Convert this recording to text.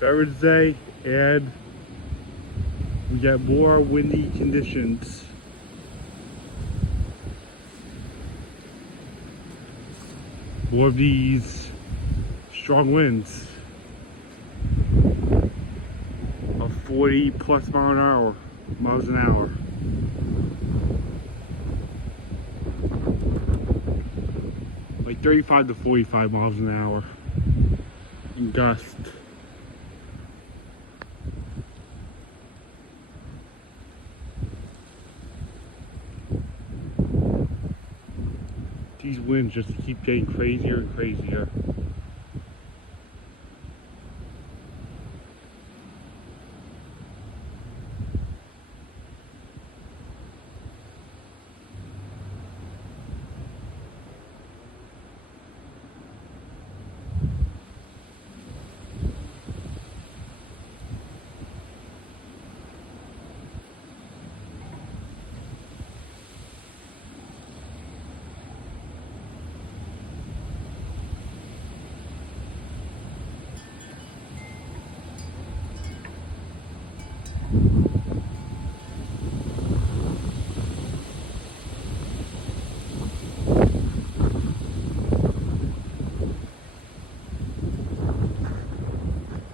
Thursday, and we got more windy conditions. More of these strong winds of 40 plus miles an hour. Like 35 to 45 miles an hour in gust. These winds just keep getting crazier and crazier.